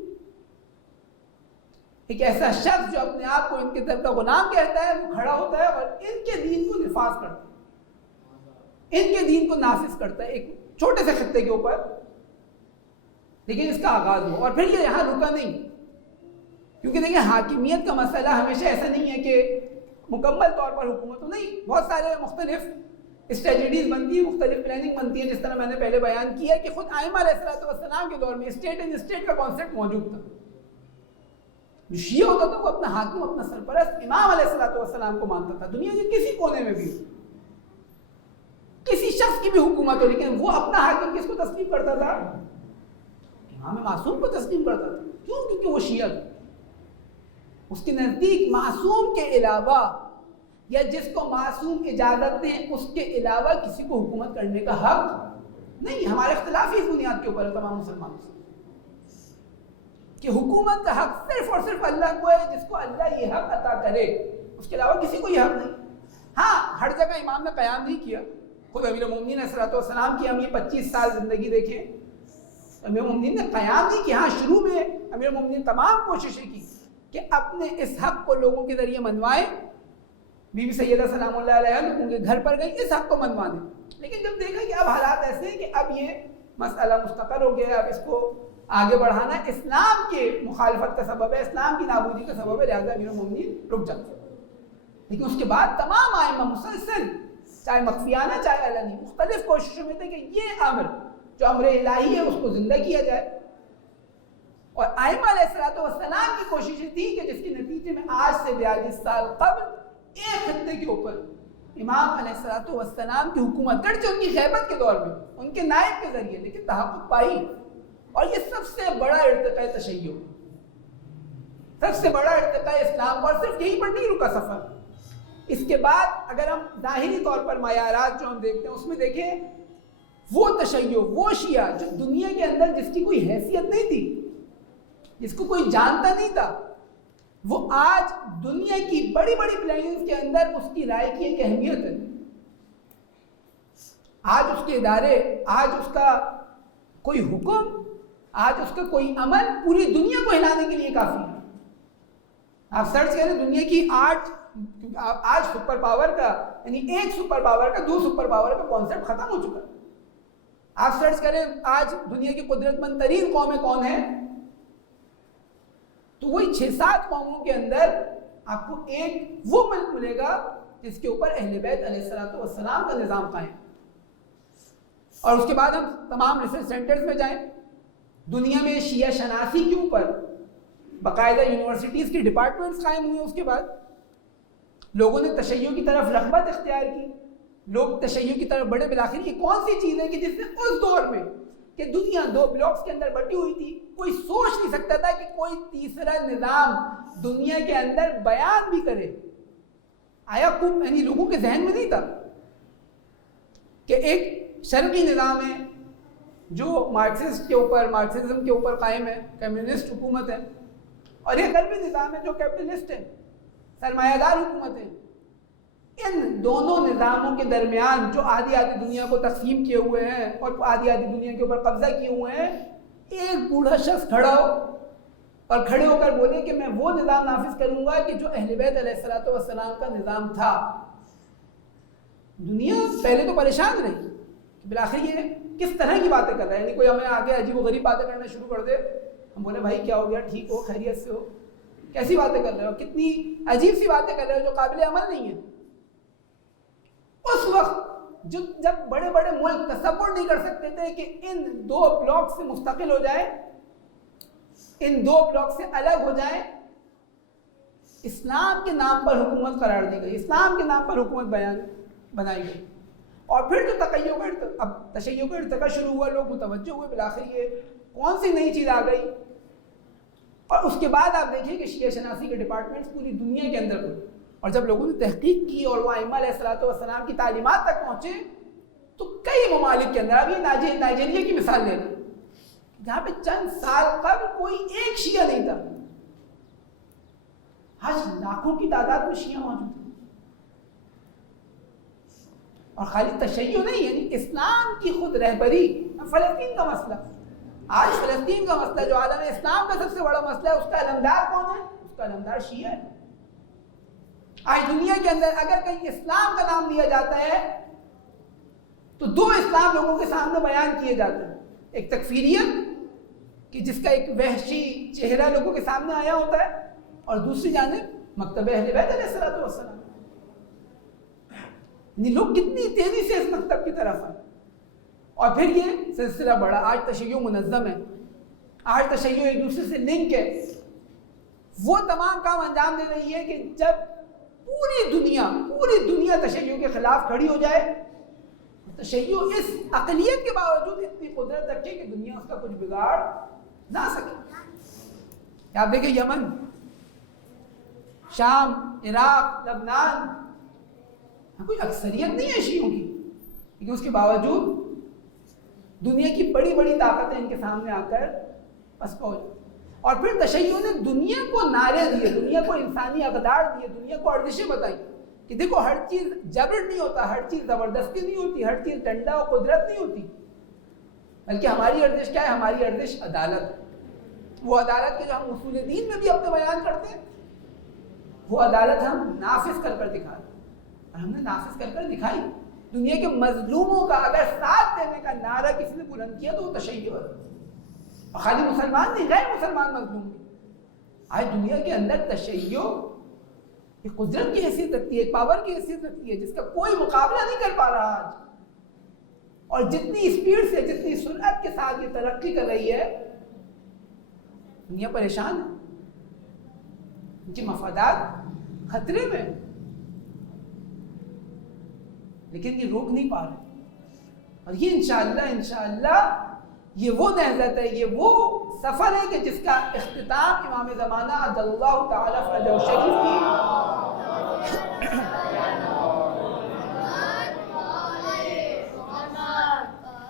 ایک ایسا شخص جو اپنے آپ کو ان کے در کا غلام کہتا ہے، وہ کھڑا ہوتا ہے اور ان کے دین کو نفاذ کرتا ہے، ان کے دین کو نافذ کرتا ہے ایک چھوٹے سے خطے کے اوپر. لیکن اس کا آغاز ہوا، اور پھر یہ یہاں رکا نہیں. کیونکہ دیکھیں حاکمیت کا مسئلہ ہمیشہ ایسا نہیں ہے کہ مکمل طور پر حکومت تو نہیں، بہت سارے مختلف اسٹریٹجیز بنتی ہیں، مختلف پلاننگ بنتی ہے. جس طرح میں نے پہلے بیان کیا کہ خود ائمہ علیہ الصلوۃ والسلام کے دور میں اسٹیٹ اینڈ اسٹیٹ کا کانسیپٹ موجود تھا. جو شیعہ ہوتا تھا وہ اپنا حاکم، اپنا سرپرست امام علیہ الصلوۃ والسلام کو مانتا تھا. دنیا کے کسی کونے میں بھی کسی شخص کی بھی حکومت ہو، لیکن وہ اپنا حاکم کس کو تسلیم کرتا تھا؟ امام معصوم کو تسلیم کرتا تھا. کیوں؟ کیونکہ وہ شیعہ تھا. اس کے نزدیک معصوم کے علاوہ یا جس کو معصوم اجازت دیں اس کے علاوہ کسی کو حکومت کرنے کا حق نہیں. ہمارے اختلاف اس بنیاد کے اوپر ہے تمام مسلمانوں سے کہ حکومت کا حق صرف اور صرف اللہ کو ہے، جس کو اللہ یہ حق عطا کرے، اس کے علاوہ کسی کو یہ حق نہیں. ہاں ہر جگہ امام نے قیام نہیں کیا. خود امیر المومنین علیہ الصلوۃ والسلام کی ہم یہ 25 سال زندگی دیکھیں، امیر المومنین نے قیام نہیں کیا. ہاں شروع میں امیر المومنین تمام کوششیں کی کہ اپنے اس حق کو لوگوں کے ذریعے منوائیں. بی بی سیدہ سلام اللہ علیہ ان کے گھر پر گئی اس حق کو منوانے. لیکن جب دیکھا کہ اب حالات ایسے ہیں کہ اب یہ مسئلہ مستقر ہو گیا، اب اس کو آگے بڑھانا اسلام کے مخالفت کا سبب ہے، اسلام کی نابودی کا سبب ہے، لہٰذا امیر المومنین رک جاتے. لیکن اس کے بعد تمام ائمہ مسلسل، چاہے مخفیانہ چاہے علنی، مختلف کوششوں میں تھے کہ یہ امر جو امر الہی ہے اس کو زندہ کیا جائے. اور ائمہ علیہ الصلوۃ والسلام کی کوششیں تھی کہ جس کے نتیجے میں آج سے 42 سال قبل ایک خطے کے اوپر امام علیہ الصلوۃ والسلام کی حکومت، گرچہ ان کی غیبت کے دور میں ان کے نائب کے ذریعے، لیکن تحقق پائی. اور یہ سب سے بڑا ارتقاء تشیع، سب سے بڑا ارتقاء اسلام کا. اور صرف یہیں پر نہیں رکا سفر. اس کے بعد اگر ہم ظاہری طور پر معیارات جو ہم دیکھتے ہیں اس میں دیکھیں وہ تشیع، وہ شیعہ جو دنیا کے اندر جس کی کوئی حیثیت نہیں تھی، جس کو کوئی جانتا نہیں تھا، وہ آج دنیا کی بڑی بڑی پلاننگز کے اندر اس کی رائے کی ایک اہمیت ہے. آج اس کے ادارے، آج اس کا کوئی حکم، آج اس کا کوئی عمل پوری دنیا کو ہلانے کے لیے کافی ہے. آپ سرچ کریں دنیا کی 8، آج سپر پاور کا، یعنی ایک سپر پاور کا 2 سپر پاور کا کانسیپٹ ختم ہو چکا ہے. آپ سرچ کریں آج دنیا کی قدرت مند ترین قومیں کون ہیں، تو وہی 6-7 قوموں کے اندر آپ کو ایک وہ ملک ملے گا جس کے اوپر اہل بیت علیہ الصلوۃ والسلام کا نظام قائم. اور اس کے بعد ہم تمام ریسرچ سینٹرز میں جائیں، دنیا میں شیعہ شناسی کے اوپر باقاعدہ یونیورسٹیز کے ڈپارٹمنٹس قائم ہوئے. اس کے بعد لوگوں نے تشیع کی طرف رغبت اختیار کی، لوگ تشیع کی طرف بڑے. بالآخر یہ کون سی چیز ہے کہ جس نے اس دور میں کہ دنیا 2 بلاکس کے اندر بٹی ہوئی تھی، کوئی سوچ نہیں سکتا تھا کہ کوئی تیسرا نظام دنیا کے اندر بیان بھی کرے. آیا کوئی یعنی لوگوں کے ذہن میں نہیں تھا کہ ایک شرقی نظام ہے جو مارکسسٹ کے اوپر، مارکسزم کے اوپر قائم ہے، کمیونسٹ حکومت ہے، اور ایک غربی نظام ہے جو کیپٹلسٹ ہے، سرمایہ دار حکومت ہے. ان دونوں نظاموں کے درمیان جو آدھی آدھی دنیا کو تقسیم کیے ہوئے ہیں اور آدھی آدھی دنیا کے اوپر قبضہ کیے ہوئے ہیں، ایک بوڑھا شخص کھڑا ہو اور کھڑے ہو کر بولے کہ میں وہ نظام نافذ کروں گا کہ جو اہل بیت علیہ الصلوۃ والسلام کا نظام تھا. دنیا پہلے تو پریشان رہی، بالآخر یہ کس طرح کی باتیں کر رہے ہیں. یعنی کوئی ہمیں آگے عجیب و غریب باتیں کرنا شروع کر دے, ہم بولے بھائی کیا ہو گیا, ٹھیک ہو, خیریت سے ہو, کیسی باتیں کر رہے ہو, کتنی عجیب سی باتیں کر رہے ہو جو قابل عمل نہیں ہے. اس وقت جب بڑے بڑے ملک تصور نہیں کر سکتے تھے کہ ان دو بلاک سے مستقل ہو جائیں, ان دو بلاک سے الگ ہو جائیں, اسلام کے نام پر حکومت قرار دی گئی, اسلام کے نام پر حکومت بنائی گئی. اور پھر جو تشیع کا ارتقا شروع ہوا, لوگ متوجہ ہوئے, بالآخر یہ کون سی نئی چیز آ گئی. اور اس کے بعد آپ دیکھیں کہ شیعہ شناسی کے ڈپارٹمنٹس پوری دنیا کے اندر ہوئے, اور جب لوگوں نے تحقیق کی اور وہ ائمہ علیہ الصلوۃ والسلام کی تعلیمات تک پہنچے, تو کئی ممالک کے اندر, اب یہ نائجیریا کی مثال لے لیں, جہاں پہ چند سال قبل کوئی ایک شیعہ نہیں تھا, آج لاکھوں کی تعداد میں شیعہ موجود ہیں. اور خالی تشیع نہیں, یعنی اسلام کی خود رہبری. فلسطین کا مسئلہ, آج فلسطین کا مسئلہ جو عالم اسلام کا سب سے بڑا مسئلہ ہے, اس کا علمدار کون ہے؟ اس کا علمدار شیعہ ہے. آج دنیا کے اندر اگر کہیں اسلام کا نام لیا جاتا ہے تو دو اسلام لوگوں کے سامنے بیان کیے جاتے ہیں. ایک تکفیریت کہ جس کا ایک وحشی چہرہ لوگوں کے سامنے آیا ہوتا ہے, اور دوسری جانب مکتب اہل بیت علیہ الصلوۃ والسلام. لوگ کتنی تیزی سے اس مکتب کی طرف آئے, اور پھر یہ سلسلہ بڑا. آج تشیع منظم ہے, آج تشیع ایک دوسرے سے لنک ہے. وہ تمام کام انجام دے رہی ہے کہ جب پوری دنیا تشیع کے خلاف کھڑی ہو جائے, تشیع اس اقلیت کے باوجود اتنی قدرت رکھے کہ دنیا اس کا کچھ بگاڑ نہ سکے. آپ دیکھیں یمن, شام, عراق, لبنان, کوئی اکثریت نہیں ہے شیعوں کی, لیکن اس کے باوجود دنیا کی بڑی بڑی طاقتیں ان کے سامنے آ کر پسپا ہو جاتی. اور پھر تشیع نے دنیا کو نعرے دیے, دنیا کو انسانی اقدار دیے, دنیا کو ارزشیں بتائی کہ دیکھو ہر چیز جبر نہیں ہوتا, ہر چیز زبردستی نہیں ہوتی, ہر چیز ڈنڈا و قدرت نہیں ہوتی, بلکہ ہماری ارزش کیا ہے؟ ہماری ارزش عدالت. وہ عدالت کے جو ہم اصول دین میں بھی اپنے بیان کرتے ہیں, وہ عدالت ہم نافذ کر کر دکھا رہے ہیں, اور ہم نے نافذ کر کر دکھائی. دنیا کے مظلوموں کا اگر ساتھ دینے کا نعرہ کسی نے بلند کیا تو وہ تشیع ہے. اور خالی مسلمان نہیں, غیر مسلمان مظلوم بھی. آج دنیا کے اندر تشیع ایک قدرت کی حیثیت رکھتی ہے, ایک پاور کی حیثیت رکھتی ہے, جس کا کوئی مقابلہ نہیں کر پا رہا آج. اور جتنی اسپیڈ سے, جتنی سرعت کے ساتھ یہ ترقی کر رہی ہے, دنیا پریشان ہے, ان کے مفادات خطرے میں, لیکن یہ روک نہیں پا رہے. اور یہ انشاءاللہ یہ وہ نہضت ہے, یہ وہ سفر ہے کہ جس کا اختتام امام زمانہ عجل اللہ تعالی فرجہ شریف کی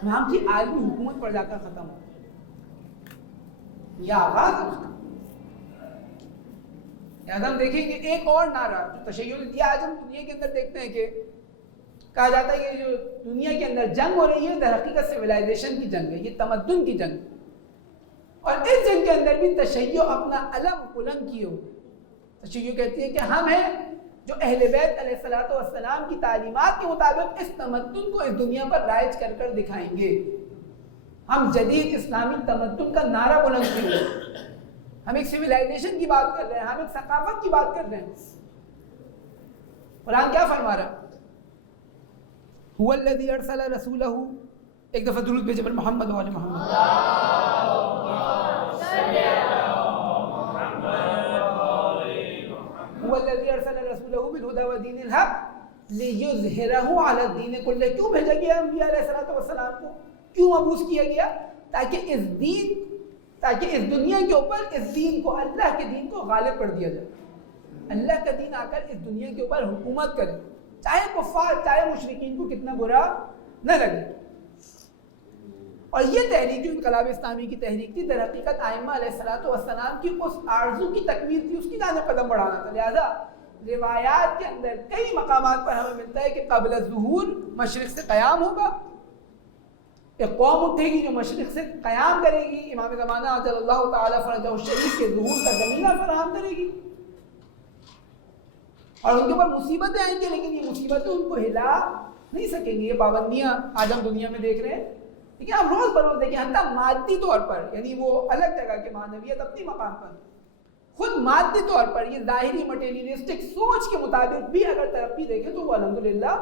امام کی عالمی حکومت پر جا کر ختم ہو. یہ آغاز ہے اس کا. یاد ہم دیکھیں کہ ایک اور نعرہ جو تشیع نے دیا, آج ہم دنیا کے اندر دیکھتے ہیں کہ کہا جاتا ہے کہ جو دنیا کے اندر جنگ ہو رہی ہے در حقیقت سویلائزیشن کی جنگ ہے, یہ تمدن کی جنگ. اور اس جنگ کے اندر بھی تشیع اپنا علم بلند کیے ہوئے. تشیع کہتی ہے کہ ہم ہیں جو اہل بیت علیہ الصلوۃ والسلام کی تعلیمات کے مطابق اس تمدن کو اس دنیا پر رائج کر کر دکھائیں گے. ہم جدید اسلامی تمدن کا نعرہ بلند کیے ہوئے, ہم ایک سویلائزیشن کی بات کر رہے ہیں, ہم ایک ثقافت کی بات کر رہے ہیں. قرآن کیا فرما رہا ہے؟ هو الذي ارسل رسوله, ایک دفعہ درود بھیجے پر محمد و آل محمد. هو الذي ارسل رسوله بالهدى ودين الحق ليظهره على الدين كله. کیوں بھیجا گیا انبیاء علیہ الصلوۃ والسلام کو؟ کیوں مبعوث کیا گیا؟ تاکہ اس دنیا کے اوپر اس دین کو, اللہ کے دین کو غالب کر دیا جائے. اللہ کا دین آ کر اس دنیا کے اوپر حکومت کرے, چاہے کفار, چاہے مشرکین کو کتنا برا نہ لگے. اور یہ تحریک جو انقلاب اسلامی کی تحریک تھی, در حقیقت ائمہ علیہ الصلوۃ والسلام کی اس آرزو کی تکمیل تھی, اس کی جانب قدم بڑھانا تھا. لہذا روایات کے اندر کئی مقامات پر ہمیں ملتا ہے کہ قبل الظہور مشرق سے قیام ہوگا, ایک قوم اٹھے گی جو مشرق سے قیام کرے گی, امام زمانہ عجل اللہ تعالی فرجہ الشریف کے ظہور کا زمینہ فراہم کرے گی, اور ان کے اوپر مصیبتیں آئیں گی, لیکن یہ مصیبتیں ان کو ہلا نہیں سکیں گی. یہ پابندیاں آج ہم دنیا میں دیکھ رہے ہیں, لیکن آپ روز بروز دیکھیں حتیٰ مادی طور پر، یعنی وہ الگ جگہ کے معنویت اپنی مقام پر، خود مادی طور پر یہ ظاہری مٹیریلسٹک سوچ کے مطابق بھی اگر ترقی دیکھیں تو وہ الحمدللہ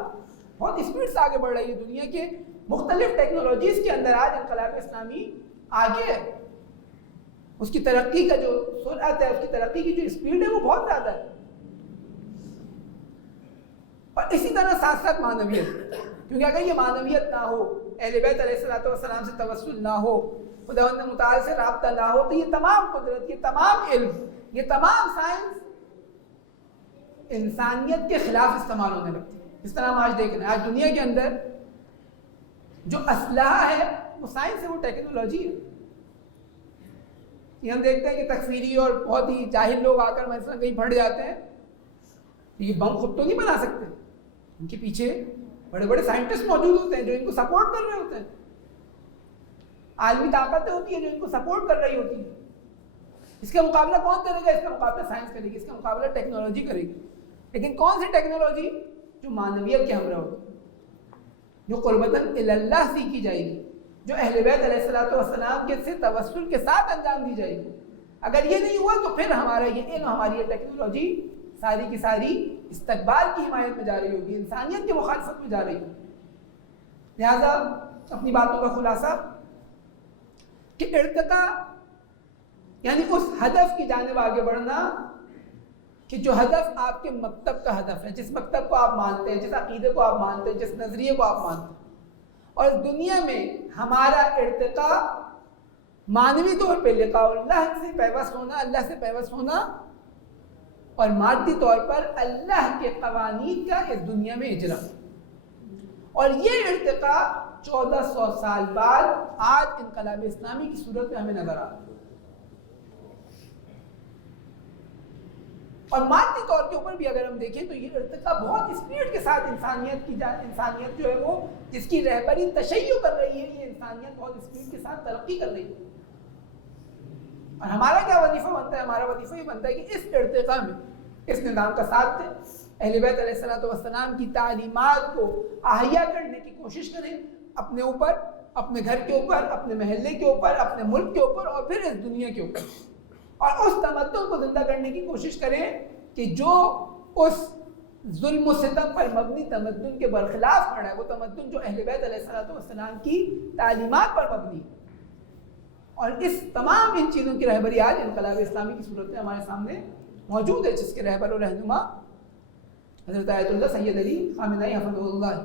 بہت اسپیڈ سے آگے بڑھ رہی ہے. دنیا کے مختلف ٹیکنالوجیز کے اندر آج انقلاب اسلامی آگے ہے. اس کی ترقی کا جو سرعت ہے، اس کی ترقی کی جو اسپیڈ ہے وہ بہت زیادہ ہے. اور اسی طرح ساتھ ساتھ معنویت، کیونکہ اگر یہ معنویت نہ ہو، اہل بیت علیہ السلام سے توسل نہ ہو، خداوند متعال سے رابطہ نہ ہو، تو یہ تمام قدرت، یہ تمام علم، یہ تمام سائنس انسانیت کے خلاف استعمال ہونے لگتی ہے. جس طرح ہم آج دیکھ رہے ہیں، آج دنیا کے اندر جو اسلحہ ہے وہ سائنس ہے، وہ ٹیکنالوجی ہے. یہ ہم دیکھتے ہیں کہ تکفیری اور بہت ہی جاہل لوگ آ کر مثلا کہیں پھٹ جاتے ہیں، یہ بم خود تو نہیں بنا سکتے، ان کے پیچھے بڑے بڑے سائنٹسٹ موجود ہوتے ہیں جو ان کو سپورٹ کر رہے ہوتے ہیں. عالمی طاقتیں ہوتی ہیں جو ان کو سپورٹ کر رہی ہوتی ہیں. اس کا مقابلہ کون کرے گا؟ اس کا مقابلہ سائنس کرے گی، اس کا مقابلہ ٹیکنالوجی کرے گی. لیکن کون سی ٹیکنالوجی؟ جو معنویت کے ہمراہ ہوگی، جو قربتاً اللہ سیکھی جائے گی، جو اہل بیت علیہ السلام کے سے توسل کے ساتھ انجام دی جائے گی. اگر یہ نہیں ہوا تو پھر ہمارا یہ علم، ہماری یہ ٹیکنالوجی ساری کی ساری استقبال کی حمایت میں جا رہی ہوگی، انسانیت کی مخالفت میں جا رہی ہوگی. لہذا اپنی باتوں کا خلاصہ کہ ارتقاء یعنی اس ہدف کی جانب آگے بڑھنا کہ جو ہدف آپ کے مکتب کا ہدف ہے، جس مکتب کو آپ مانتے ہیں، جس عقیدے کو آپ مانتے ہیں، جس نظریے کو آپ مانتے ہیں. اور دنیا میں ہمارا ارتقاء معنوی طور پہ لقاء اللہ سے پیوست ہونا، اللہ سے پیوست ہونا، اور مادی طور پر اللہ کے قوانین کا اس دنیا میں اجرا. اور یہ ارتقاء 1400 سال بعد آج انقلاب اسلامی کی صورت میں ہمیں نظر آ رہا ہے. اور مادی طور کے اوپر بھی اگر ہم دیکھیں تو یہ ارتقاء بہت اسپیڈ کے ساتھ انسانیت جو ہے وہ جس کی رہبری تشیع کر رہی ہے، یہ انسانیت بہت اسپیڈ کے ساتھ ترقی کر رہی ہے. اور ہمارا کیا وظیفہ بنتا ہے؟ ہمارا وظیفہ یہ بنتا ہے کہ اس ارتقاء میں اس نظام کا ساتھ دیں، اہل بیت علیہ السلام کی تعلیمات کو احیا کرنے کی کوشش کریں، اپنے اوپر، اپنے گھر کے اوپر، اپنے محلے کے اوپر، اپنے ملک کے اوپر، اور پھر اس دنیا کے اوپر. اور اس تمدن کو زندہ کرنے کی کوشش کریں کہ جو اس ظلم و ستم پر مبنی تمدن کے برخلاف کھڑا ہے، وہ تمدن جو اہل بیت علیہ السلام کی تعلیمات پر مبنی ہے. اور اس تمام ان چیزوں کی رہبری آج انقلاب اسلامی کی صورت میں ہمارے سامنے موجود ہے، جس کے رہبر و رہنما حضرت آیت اللہ سید علی خامنہئی حفظہ اللہ.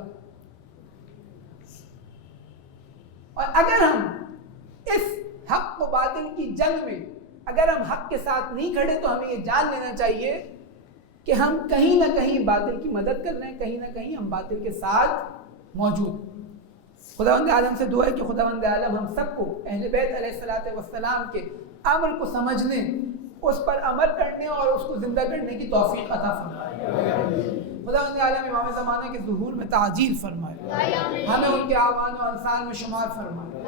اور اگر ہم اس حق و باطل کی جنگ میں اگر ہم حق کے ساتھ نہیں کھڑے تو ہمیں یہ جان لینا چاہیے کہ ہم کہیں نہ کہیں باطل کی مدد کر رہے ہیں، کہیں نہ کہیں ہم باطل کے ساتھ موجود ہیں. خداوند عالم سے دعا ہے کہ خداوند عالم ہم سب کو اہل بیت علیہ السلام کے امر کو سمجھنے، اس پر عمل کرنے اور اس کو زندہ کرنے کی توفیق عطا فرمائے. خداوند عالم امام زمانہ کے ظہور میں تعجیل فرمائے، ہمیں ان کے اعوان و انصار میں شمار فرمائے.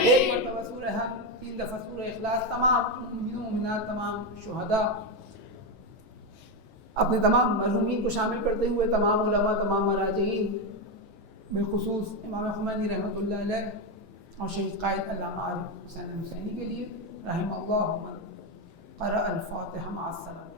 ایک مرتبہ سورہ حق، 3 دفعہ سورہ اخلاص، تمام مومنین و مومنات، تمام شہداء، اپنے تمام مرحومین کو شامل کرتے ہوئے تمام علماء، تمام مراجعین، بالخصوص امام خمینی رحمۃ اللہ علیہ اور شہید قائد علامہ عارف حسین حسینی کے لیے رحم اللہ من قرأ الفاتحہ مع السلام.